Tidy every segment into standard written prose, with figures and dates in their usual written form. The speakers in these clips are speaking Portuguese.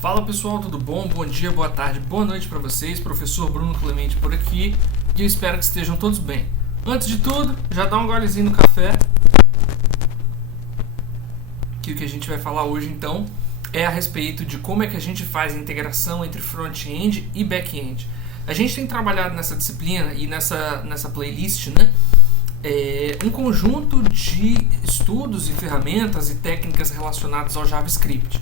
Fala pessoal, tudo bom? Bom dia, boa tarde, boa noite para vocês. Professor Bruno Clemente por aqui e eu espero que estejam todos bem. Antes de tudo, já dá um golezinho no café, que o que a gente vai falar hoje então é a respeito de como é que a gente faz a integração entre front-end e back-end. A gente tem trabalhado nessa disciplina e nessa playlist, né? Um conjunto de estudos e ferramentas e técnicas relacionadas ao JavaScript.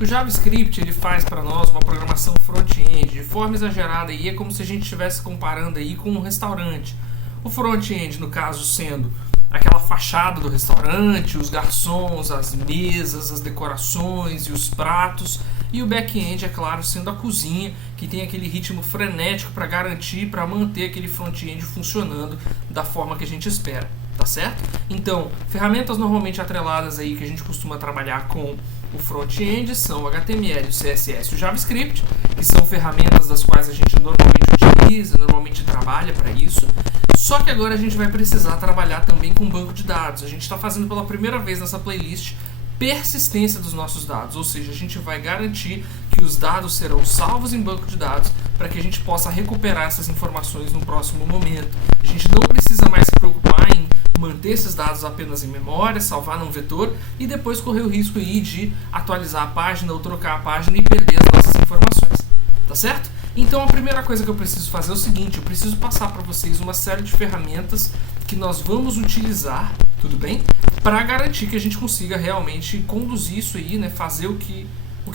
O JavaScript ele faz para nós uma programação front-end de forma exagerada e é como se a gente estivesse comparando aí com um restaurante. O front-end, no caso, sendo aquela fachada do restaurante, os garçons, as mesas, as decorações e os pratos. E o back-end, é claro, sendo a cozinha, que tem aquele ritmo frenético para garantir, para manter aquele front-end funcionando da forma que a gente espera, tá certo? Então, ferramentas normalmente atreladas aí que a gente costuma trabalhar com o front-end são o HTML, o CSS e o JavaScript, que são ferramentas das quais a gente normalmente utiliza, normalmente trabalha para isso. Só que agora a gente vai precisar trabalhar também com banco de dados. A gente está fazendo pela primeira vez nessa playlist persistência dos nossos dados, ou seja, a gente vai garantir que os dados serão salvos em banco de dados para que a gente possa recuperar essas informações no próximo momento. A gente não precisa mais se preocupar em manter esses dados apenas em memória, salvar num vetor e depois correr o risco aí de atualizar a página ou trocar a página e perder as nossas informações, tá certo? Então a primeira coisa que eu preciso fazer é o seguinte: eu preciso passar para vocês uma série de ferramentas que nós vamos utilizar, tudo bem? Para garantir que a gente consiga realmente conduzir isso aí, né? Fazer o que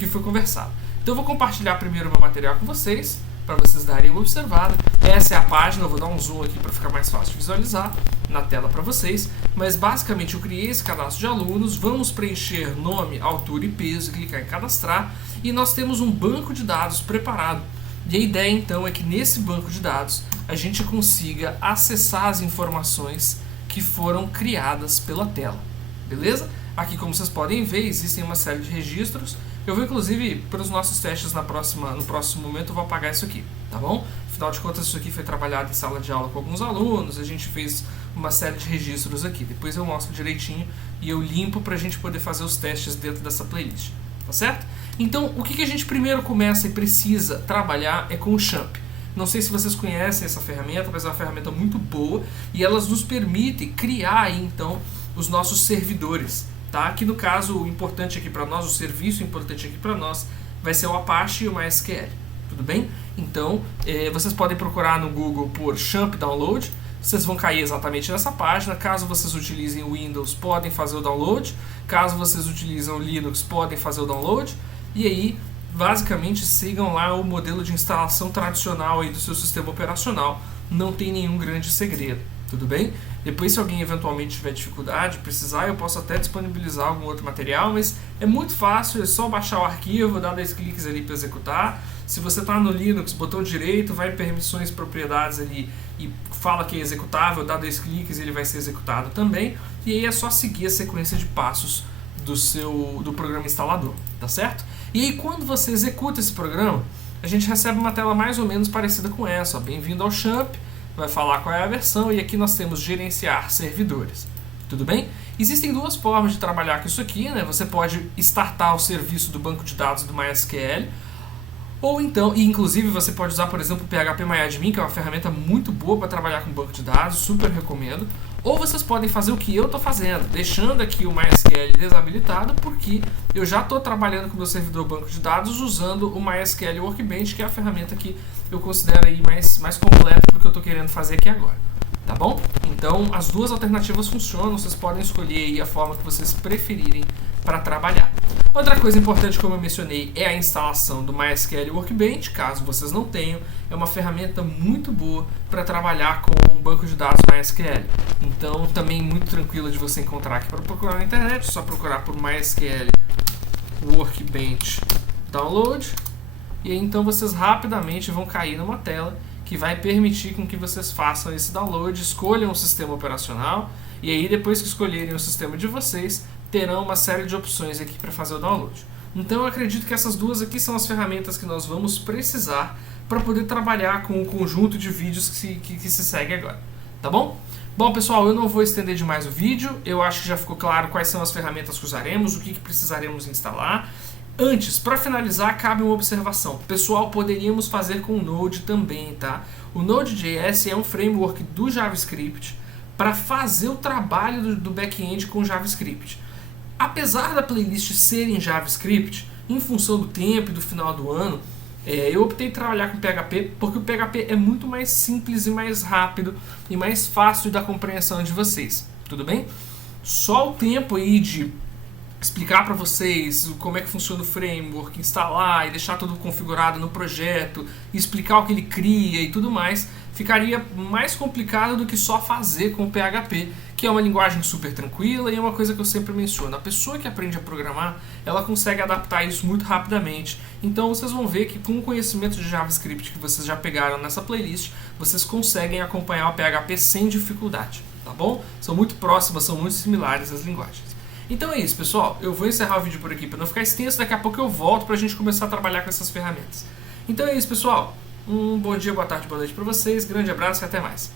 foi conversado. Então eu vou compartilhar primeiro o meu material com vocês, para vocês darem uma observada. Essa é a página, eu vou dar um zoom aqui para ficar mais fácil de visualizar na tela para vocês. Mas basicamente eu criei esse cadastro de alunos, vamos preencher nome, altura e peso, clicar em cadastrar e nós temos um banco de dados preparado. E a ideia então é que nesse banco de dados a gente consiga acessar as informações que foram criadas pela tela, beleza? Aqui, como vocês podem ver, existem uma série de registros. Eu vou inclusive, para os nossos testes no próximo momento, eu vou apagar isso aqui, tá bom? Afinal de contas, isso aqui foi trabalhado em sala de aula com alguns alunos, a gente fez uma série de registros aqui. Depois eu mostro direitinho e eu limpo para a gente poder fazer os testes dentro dessa playlist, tá certo? Então, o que a gente primeiro começa e precisa trabalhar é com o Champ. Não sei se vocês conhecem essa ferramenta, mas é uma ferramenta muito boa e elas nos permitem criar aí, então, os nossos servidores. Tá? Aqui no caso, o importante aqui para nós, o serviço importante aqui para nós, vai ser o Apache e o MySQL. Tudo bem? Então, vocês podem procurar no Google por Champ Download. Vocês vão cair exatamente nessa página. Caso vocês utilizem o Windows, podem fazer o download. Caso vocês utilizem o Linux, podem fazer o download. E aí, basicamente, sigam lá o modelo de instalação tradicional aí do seu sistema operacional. Não tem nenhum grande segredo. Tudo bem? Depois, se alguém eventualmente tiver dificuldade, precisar, eu posso até disponibilizar algum outro material, mas é muito fácil, é só baixar o arquivo, dar 10 cliques ali para executar. Se você está no Linux, botão direito, vai em permissões e propriedades ali e fala que é executável, dá 2 cliques e ele vai ser executado também. E aí é só seguir a sequência de passos do programa instalador, tá certo? E aí quando você executa esse programa, a gente recebe uma tela mais ou menos parecida com essa. Bem-vindo ao Champ. Vai falar qual é a versão e aqui nós temos gerenciar servidores. Tudo bem? Existem duas formas de trabalhar com isso aqui, né? Você pode startar o serviço do banco de dados do MySQL, ou então, e inclusive você pode usar, por exemplo, o PHPMyAdmin, que é uma ferramenta muito boa para trabalhar com banco de dados, super recomendo. Ou vocês podem fazer o que eu estou fazendo, deixando aqui o MySQL desabilitado, porque eu já estou trabalhando com o meu servidor banco de dados usando o MySQL Workbench, que é a ferramenta que eu considero aí mais completa para o que eu estou querendo fazer aqui agora. Tá bom? Então, as duas alternativas funcionam, vocês podem escolher aí a forma que vocês preferirem para trabalhar. Outra coisa importante, como eu mencionei, é a instalação do MySQL Workbench, caso vocês não tenham. É uma ferramenta muito boa para trabalhar com um banco de dados MySQL. Então, também muito tranquila de você encontrar aqui para procurar na internet. É só procurar por MySQL Workbench Download. E aí, então, vocês rapidamente vão cair numa tela que vai permitir com que vocês façam esse download, escolham o sistema operacional e aí depois que escolherem o sistema de vocês, terão uma série de opções aqui para fazer o download. Então eu acredito que essas duas aqui são as ferramentas que nós vamos precisar para poder trabalhar com o conjunto de vídeos que se segue agora, tá bom? Bom pessoal, eu não vou estender demais o vídeo, eu acho que já ficou claro quais são as ferramentas que usaremos, o que precisaremos instalar. Antes, para finalizar, cabe uma observação. Pessoal, poderíamos fazer com o Node também, tá? O Node.js é um framework do JavaScript para fazer o trabalho do back-end com JavaScript. Apesar da playlist ser em JavaScript, em função do tempo e do final do ano, eu optei por trabalhar com PHP porque o PHP é muito mais simples e mais rápido e mais fácil da compreensão de vocês. Tudo bem? Só o tempo aí de explicar para vocês como é que funciona o framework, instalar e deixar tudo configurado no projeto, explicar o que ele cria e tudo mais, ficaria mais complicado do que só fazer com o PHP, que é uma linguagem super tranquila e é uma coisa que eu sempre menciono. A pessoa que aprende a programar, ela consegue adaptar isso muito rapidamente. Então vocês vão ver que com o conhecimento de JavaScript que vocês já pegaram nessa playlist, vocês conseguem acompanhar o PHP sem dificuldade, tá bom? São muito próximas, são muito similares as linguagens. Então é isso, pessoal. Eu vou encerrar o vídeo por aqui para não ficar extenso. Daqui a pouco eu volto para a gente começar a trabalhar com essas ferramentas. Então é isso, pessoal. Um bom dia, boa tarde, boa noite para vocês. Grande abraço e até mais.